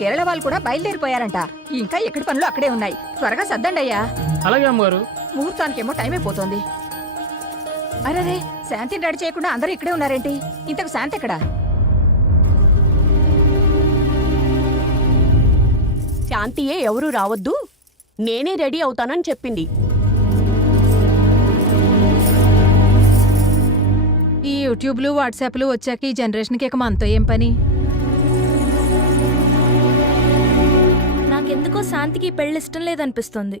కేరళ వాళ్ళు కూడా బయలుదేరిపోయారంట. ఇంకా ఎక్కడి పనులు అక్కడే ఉన్నాయి. త్వరగా సర్దండి అయ్యా. అలాగే అమ్మగారు. ముహూర్తానికేమో టైం అయిపోతుంది. అరే, శాంతిని రెడీ చేయకుండా అందరూ ఇక్కడే ఉన్నారేంటి? ఇంతకు శాంతి ఎక్కడా? శాంతియే ఎవరూ రావద్దు, నేనే రెడీ అవుతానని చెప్పింది. ఈ యూట్యూబ్లు వాట్సాప్లు వచ్చాక ఈ జనరేషన్కి ఇక మనతో ఏం పని? నాకెందుకో శాంతికి పెళ్ళి ఇష్టం లేదనిపిస్తుంది.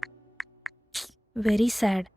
Very sad.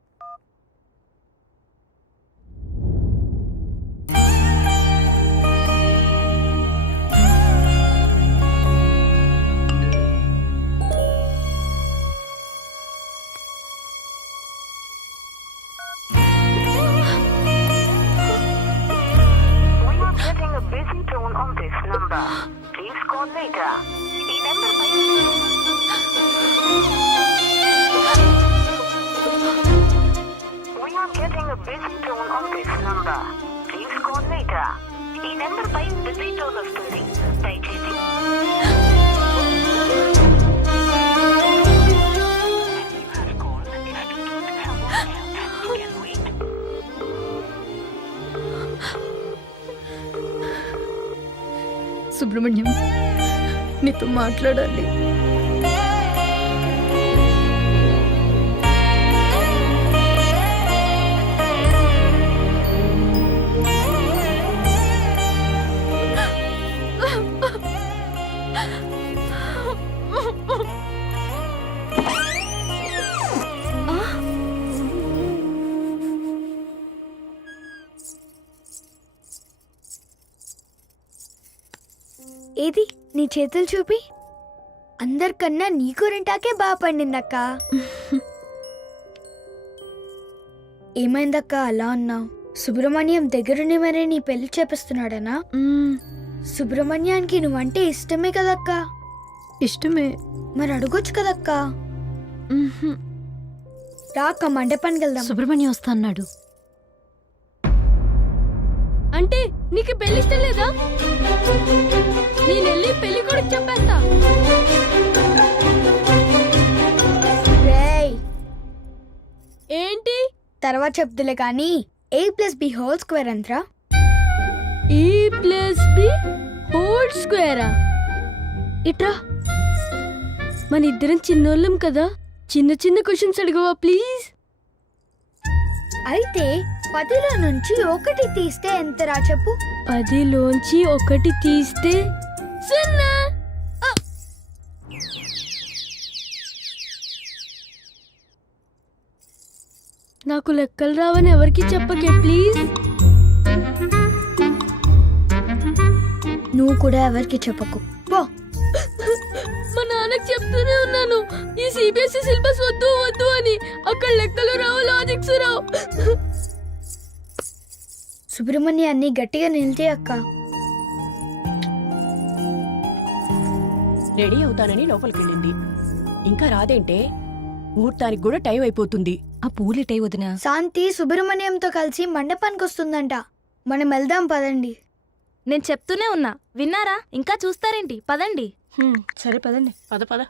సుబ్రహ్మణ్యం, నీతో మాట్లాడాలి. ఏది నీ చేతులు చూపి. అందరికన్నా నీ కూరంటాకే బాగా పండిందక్క. ఏమైందక్క అలా ఉన్నావు? సుబ్రహ్మణ్యం దగ్గరుండి మరే నీ పెళ్లి చేపిస్తున్నాడనా? సుబ్రహ్మణ్యానికి నువ్వంటే ఇష్టమే కదక్క. ఇష్టమే. మరి అడగొచ్చు కదక్క. రాక మండపానికి వెళ్దాం. సుబ్రహ్మణ్యం వస్తా అన్నాడు. అంటే నీకు పెళ్లి ఇష్టం లేదా? నేనెళ్ళి పెళ్లి కూడా చెప్పేస్తా. రేయ్, ఏంటి? తర్వాత చెప్తులే కానీ a+b² ఎంతరా? a+b² ఇట్రా. మన ఇద్దరం చిన్నోళ్ళం కదా, చిన్న చిన్న క్వశ్చన్స్ అడగవా ప్లీజ్? అయితే 10లో నుంచి 1 తీస్తే ఎంతరా చెప్పు? 10లోంచి 1 తీస్తే 0. నాకు లెక్కలు రావని ఎవరికి చెప్పకే ప్లీజ్. నువ్వు కూడా ఎవరికి చెప్పకు పో. మా నాన్నకి చెప్తూనే ఉన్నాను, ఈ సిబిఎస్ఈ సిలబస్ వద్దు వద్దు అని. అక్కడ లెక్కలు రావు, లాజిక్స్ రావు. సుబ్రహ్మణ్యాన్ని గట్టిగా నిలితే అక్క. రెడీ అవుతానని లోపలికి వెళ్ళింది. ఇంకా రాదేంటే? ముహూర్తానికి కూడా టైం అయిపోతుంది. ఆ పూలిటై వదినా. శాంతి సుబ్రహ్మణ్యంతో కలిసి మండపానికి వస్తుందంట. మనం వెళ్దాం పదండి. నేను చెప్తూనే ఉన్నా, విన్నారా? ఇంకా చూస్తారేంటి? పదండి. సరే పదండి. పద పద.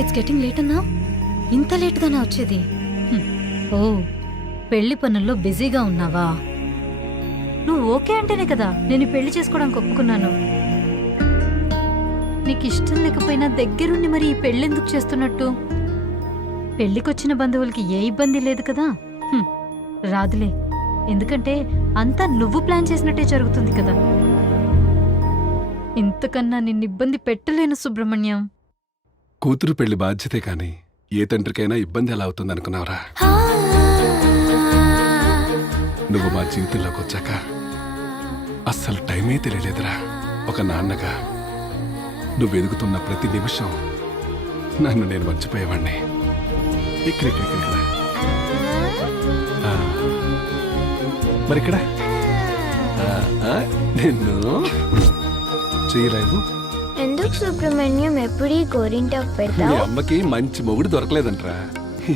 ఇట్స్ గెటింగ్ లేట్ అన్నా. ఇంత లేట్గానే వచ్చేది? ఓ, పెళ్లి పనుల్లో బిజీగా ఉన్నావా? నువ్వు ఓకే అంటేనే కదా నేను పెళ్లి చేసుకోవడానికి ఒప్పుకున్నాను. నీకు ఇష్టం లేకపోయినా దగ్గరుండి మరి ఈ పెళ్ళెందుకు చేస్తున్నట్టు? పెళ్లికొచ్చిన బంధువులకి ఏ ఇబ్బంది లేదు కదా. రాదులే, ఎందుకంటే అంతా నువ్వు ప్లాన్ చేసినట్టే జరుగుతుంది కదా. ఇంతకన్నా నిన్ను ఇబ్బంది పెట్టలేను సుబ్రహ్మణ్యం. కూతురు పెళ్లి బాధ్యతే కాని ఏ తండ్రికైనా ఇబ్బంది ఎలా అవుతుందనుకున్నావురా? నువ్వు మా జీవితంలోకి వచ్చాక అస్సలు టైమే తెలియలేదురా. ఒక నాన్నగా నువ్వు ఎదుగుతున్న ప్రతి నిమిషం నన్ను నేను మర్చిపోయేవాణ్ణి. ఇక్కడ మరిక్కడ నిన్ను చేయలేవు. ఎందుకు సుబ్రహ్మణ్యం ఎప్పుడు ఈ గోరింటాకు మీ పెడతావు? అమ్మకి మంచి మొగుడు దొరకలేదంట్రా.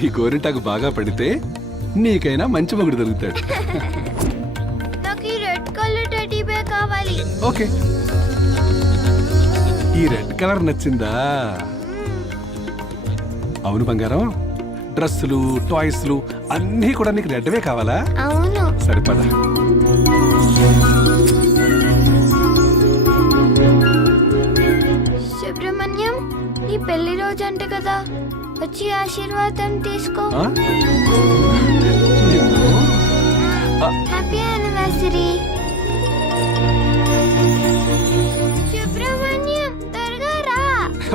ఈ గోరింటాకు బాగా పడితే నీకైనా మంచి మొగుడు దొరుకుతాడు. నాకు ఈ రెడ్ కలర్ టెడ్డీ బేర్ కావాలి. ఓకే, ఈ రెడ్ కలర్ నచ్చిందా? అవును బంగారం, డ్రెస్సులు టాయ్స్లు అన్నీ కూడా నీకు రెడ్వే కావాలా? అవును. సరిపడా. సుబ్రహ్మణ్యం, నీ పెళ్లి రోజు అంట కదా, వచ్చి ఆశీర్వాదం తీసుకో. నిన్ను హ్యాపీ యానివర్సరీ. సుబ్రహ్మణ్యం, త్వరగా రా.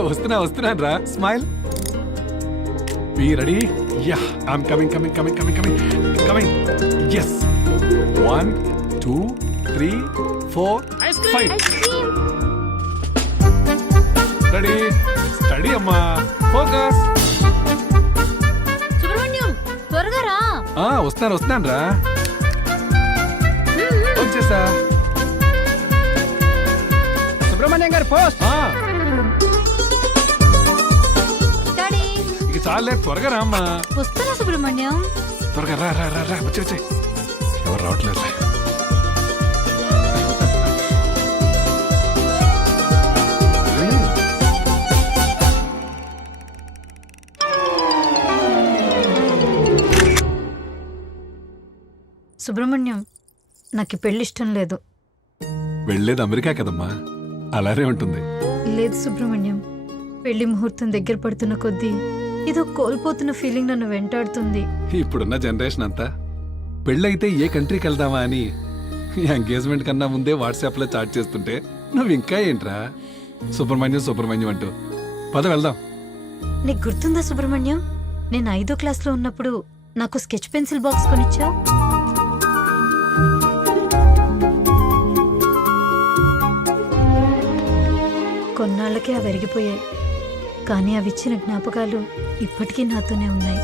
వస్తున్నాను రా. Smile. Be ready? Yeah, I'm coming. Yes. 1 2 3 4 5. Ice cream. Ready? Study అమ్మా. ఫోకస్. సుబ్రహ్మణ్యం త్వరగా రా. వస్తున్నాను రా. వచ్చేసా. సుబ్రహ్మణ్యం గారు పోస్ట్. డాడీ ఇక చాలే, త్వరగా రా అమ్మా. వస్తున్నా సుబ్రహ్మణ్యం. త్వరగా రా. వచ్చే. ఎవరు రావట్లేదు. సుబ్రహ్మణ్యం, నాకు ఈ పెళ్లి ఇష్టం లేదు. వెళ్ళేది అమెరికా కదమ్మా, అలానే ఉంటుంది. లేదు సుబ్రహ్మణ్యం, పెళ్లి ముహూర్తం దగ్గర పడుతున్న కొద్దీ ఏదో కోల్పోతున్న ఫీలింగ్ నన్ను వెంటాడుతుంది. ఇప్పుడున్న జనరేషన్ అంతా పెళ్ళైతే ఏ కంట్రీకి వెళ్దామా అని ఎంగేజ్మెంట్ కన్నా ముందే వాట్సాప్ లో చాట్ చేస్తుంటే నువ్వు ఇంకా ఏంట్రా సుబ్రహ్మణ్యం అంటూ. పద వెళ్దాం. నీకు గుర్తుందా సుబ్రహ్మణ్యం, నేను 5వ క్లాస్లో ఉన్నప్పుడు నాకు స్కెచ్ పెన్సిల్ బాక్స్ కొనిచ్చావు. కొన్నాళ్ళకే అవి అరిగిపోయాయి, కానీ అవి ఇచ్చిన జ్ఞాపకాలు ఇప్పటికీ నాతోనే ఉన్నాయి.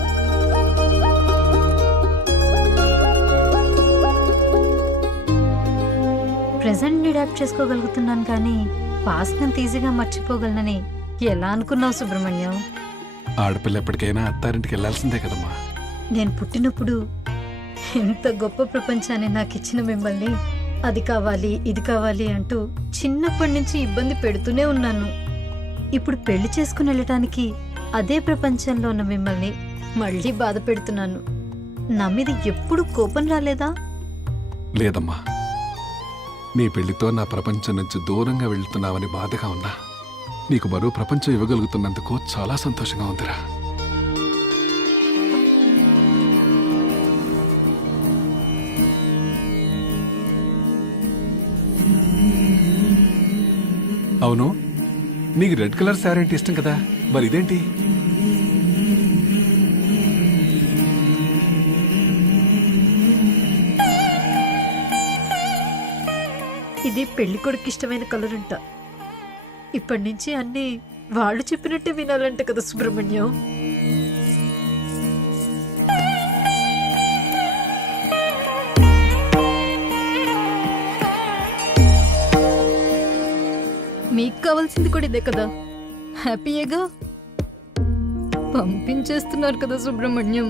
ప్రెజెంట్ అడాప్ట్ చేసుకోగలుగుతున్నాను, కానీ పాస్ట్ అంత ఈజీగా మర్చిపోగలనని ఎలా అనుకున్నావు సుబ్రహ్మణ్యం? ఆడపిల్ల ఎప్పటికైనా అత్తారింటికి వెళ్లాల్సిందే కదమ్మా. నేను పుట్టినప్పుడు ఎంత గొప్ప ప్రపంచాన్ని నాకు ఇచ్చిన మిమ్మల్ని అది కావాలి ఇది కావాలి అంటూ చిన్నప్పటి నుంచి ఇబ్బంది పెడుతూనే ఉన్నాను. ఇప్పుడు పెళ్లి చేసుకుని వెళ్ళటానికి అదే ప్రపంచంలో ఉన్న మిమ్మల్ని మళ్ళీ బాధ పెడుతున్నాను. నా మీద ఎప్పుడు కోపం రాలేదా? లేదమ్మా, నీ పెళ్లితో నా ప్రపంచం నుంచి దూరంగా వెళ్తున్నావని బాధగా ఉన్నా నీకు మరో ప్రపంచం ఇవ్వగలుగుతున్నందుకు చాలా సంతోషంగా ఉందిరా. అవును, నీకు రెడ్ కలర్ శారీ అంటే ఇష్టం కదా, మరి ఇదేంటి? ఇది పెళ్లి కొడుకు ఇష్టమైన కలర్ అంట. ఇప్పటి నుంచి అన్ని వాళ్ళు చెప్పినట్టే వినాలంట కదా సుబ్రహ్మణ్యం. మీకు కావాల్సింది కూడా ఇదే కదా, హ్యాపీయేగా. పంపించేస్తున్నారు కదా సుబ్రహ్మణ్యం.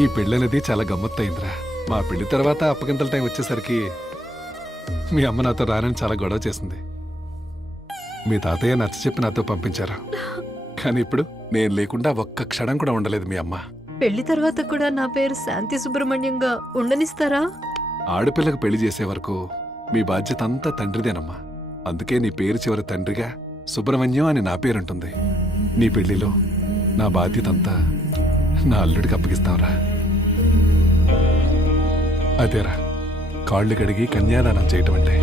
ఈ పెళ్ళనేది చాలా గమ్మత్తయిందిరా. మా పెళ్లి తర్వాత అప్పగింతల టైం వచ్చేసరికి మీ అమ్మ నాతో రానని చాలా గొడవ చేసింది. మీ తాతయ్య నచ్చ చెప్పి నాతో పంపించారు, కానీ ఇప్పుడు నేను లేకుండా ఒక్క క్షణం కూడా ఉండలేదు మీ అమ్మ. పెళ్లి తర్వాత కూడా నా పేరు శాంతి సుబ్రహ్మణ్యంగా ఉండనిస్తారా? ఆడపిల్లకు పెళ్లి చేసే వరకు మీ బాధ్యత అంతా తండ్రిదేనమ్మా. అందుకే నీ పేరు చివరి తండ్రిగా సుబ్రహ్మణ్యం అని నా పేరుంటుంది. నీ పెళ్లిలో నా బాధ్యత అంతా నా అల్లుడికి అప్పగిస్తావురా. అదేరా కాళ్ళు కడిగి కన్యాదానం చేయటం అంటే.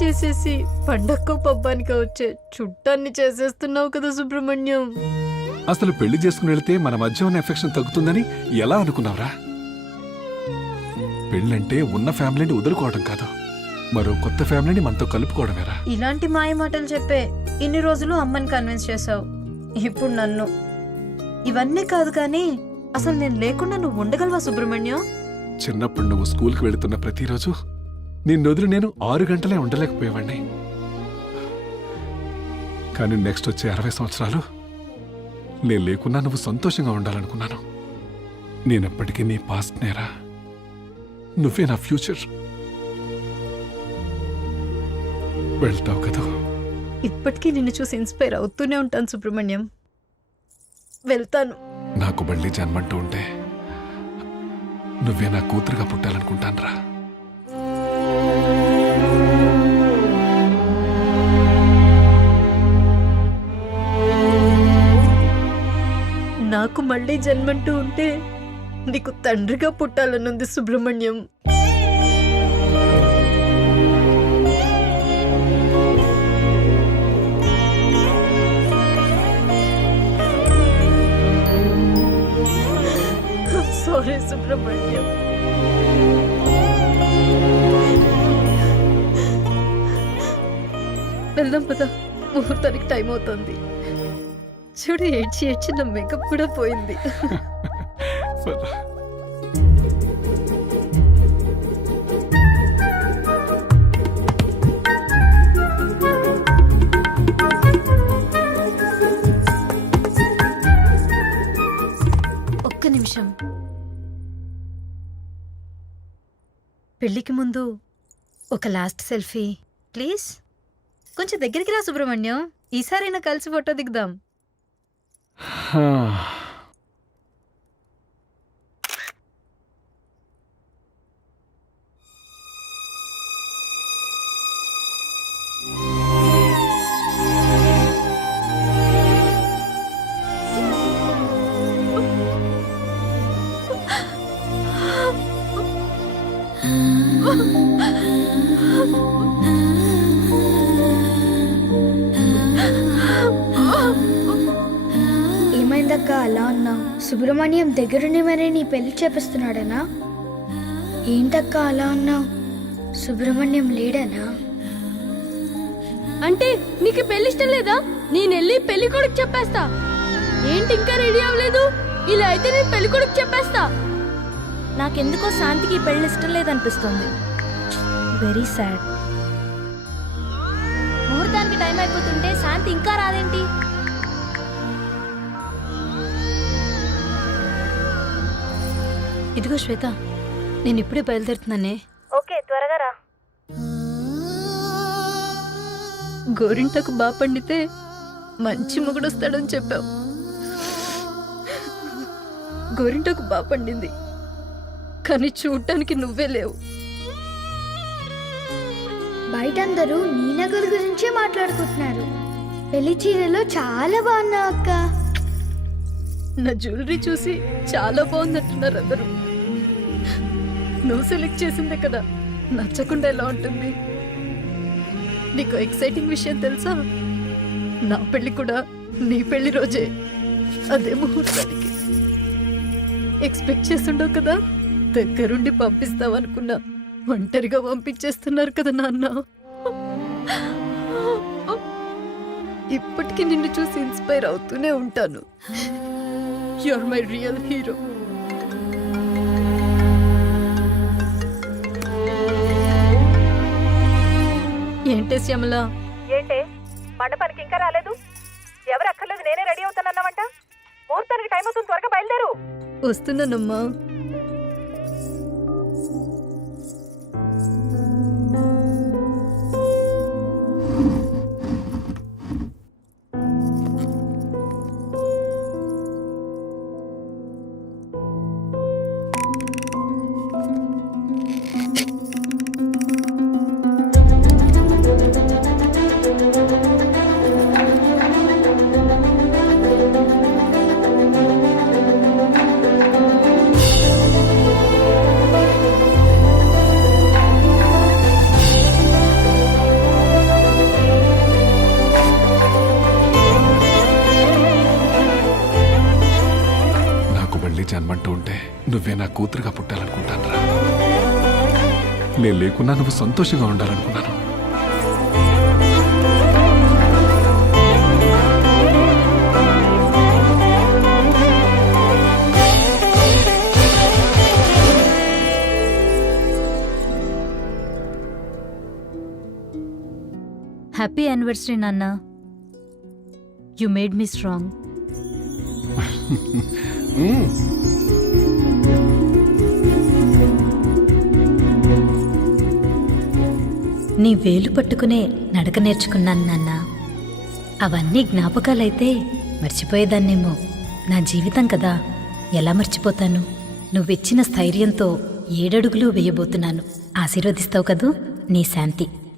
చేసేసి పండక్కో పబ్బానికి వచ్చే చుట్టాన్ని చేసేస్తున్నావు కదా సుబ్రహ్మణ్యం. అసలు పెళ్లి చేసుకుని వెళితే మన మధ్య ఉన్న ఎఫెక్షన్ తగ్గుతుందని ఎలా అనుకున్నావురా? పెళ్ళంటే ఉన్న ఫ్యామిలీని వదులుకోవడం కాదు, మరో కొత్త ఫ్యామిలీని మనతో కలుపుకోవడమేరా. ఇలాంటి మాయ మాటలు చెప్పే ఇన్ని రోజులు అమ్మని కన్విన్స్ చేసావు, ఇప్పుడు నన్ను. ఇవన్నీ కాదు కానీ అసలు నేను లేకుండా నువ్వు ఉండగలవా సుబ్రహ్మణ్యం? చిన్నప్పుడు నువ్వు స్కూల్కి వెళుతున్న ప్రతిరోజు నిన్ను వదిలి నేను 6 గంటలే ఉండలేకపోయేవాణ్ణి. కానీ నెక్స్ట్ వచ్చే 60 సంవత్సరాలు నేను లేకున్నా నువ్వు సంతోషంగా ఉండాలనుకున్నాను. నేనెప్పటికీ నీ పాస్ట్ నేరా, నువ్వే నా ఫ్యూచర్. వెళ్తావు కదా? ఇప్పటికీ నిన్ను చూసి ఇన్స్పైర్ అవుతూనే ఉంటాను సుబ్రహ్మణ్యం. వెళ్తాను. నాకు మళ్ళీ జన్మంటూ ఉంటే నువ్వే నా కూతురుగా పుట్టాలనుకుంటానురా. నాకు మళ్ళీ జన్మంటూ ఉంటే నీకు తండ్రిగా పుట్టాలనుంది సుబ్రహ్మణ్యం. సారీ సుబ్రహ్మణ్యం. వెళ్దాం పద, ముహూర్తానికి టైం అవుతుంది. చూడు, ఏడ్చి ఏడ్చి నా మేకప్ కూడా పోయింది. ఒక్క నిమిషం. పెళ్లికి ముందు ఒక లాస్ట్ సెల్ఫీ ప్లీజ్. కొంచెం దగ్గరికి రా సుబ్రహ్మణ్యం, ఈసారైనా కలిసి ఫోటో దిగుదాం. ఏమైందక్క అలా ఉన్నావు? సుబ్రహ్మణ్యం దగ్గరుండి మరీ నీ పెళ్లి చేపిస్తున్నాడనా? ఏంటక్క అలా ఉన్నావు? సుబ్రహ్మణ్యం లేడనా? అంటే నీకు పెళ్లి ఇష్టం లేదా? నేనెళ్ళి పెళ్లి కొడుకు చెప్పేస్తా. ఏంటి ఇంకా రెడీ అవ్వలేదు? ఇలా అయితే నేను పెళ్లి కొడుకు చెప్పేస్తా. నాకెందుకో శాంతికి పెళ్లి ఇష్టం లేదనిపిస్తుంది. Very sad. ముహూర్తానికి టైం అయిపోతుంటే శాంతి ఇంకా రాదేంటి? ఇదిగో శ్వేత, నేను ఇప్పుడే బయలుదేరుతున్నానే. ఓకే, త్వరగా రా. గోరింటకు బాగా పండితే మంచి మొగుడొస్తాడని చెప్పావు. గోరింటకు బాగా పండింది, కానీ చూడటానికి నువ్వే లేవు. బయట అందరూ నీ నగల గురించే మాట్లాడుకుంటున్నారు. పెళ్లి చీరలో చాలా బాగున్నావు అక్క. నా జ్యువెలరీ చూసి చాలా బాగుందంటున్నారు అందరూ. నువ్వు సెలెక్ట్ చేసిందే కదా, నచ్చకుండా ఎలా ఉంటుంది? నీకు ఎక్సైటింగ్ విషయం తెలుసా? నా పెళ్లి కూడా నీ పెళ్లి రోజే, అదే ముహూర్తానికి. ఎక్స్పెక్ట్ చేస్తుండవు కదా, దగ్గరుండి పంపిస్తావనుకున్నా, ఒంటరిగా పంపించేస్తున్నారు కదా నాన్న. ఇప్పటికీ నిన్ను చూసి ఇన్స్పైర్ అవుతూనే ఉంటాను. You are my real hero. ఏంటే శ్యామల? ఏంటే మండపానికి ఇంకా రాలేదు? ఎవరు అక్కర్లేదు, నేనే రెడీ అవుతానన్నావంట. ముహూర్తానికి టైం అవుతుంది, త్వరగా బయలుదేరు. వస్తున్నానమ్మా. కూతురుగా పుట్టాలనుకుంటానురా. నేను లేకున్నా నువ్వు సంతోషంగా ఉండాలనుకున్నాను. హ్యాపీ యానివర్సరీ నాన్న. You made me strong. నీ వేలు పట్టుకునే నడక నేర్చుకున్నాను నాన్న. అవన్నీ జ్ఞాపకాలైతే మర్చిపోయేదాన్నేమో. నా జీవితం కదా, ఎలా మర్చిపోతాను? నువ్విచ్చిన స్థైర్యంతో 7 అడుగులు వేయబోతున్నాను. ఆశీర్వదిస్తావు కదూ? నీ శాంతి.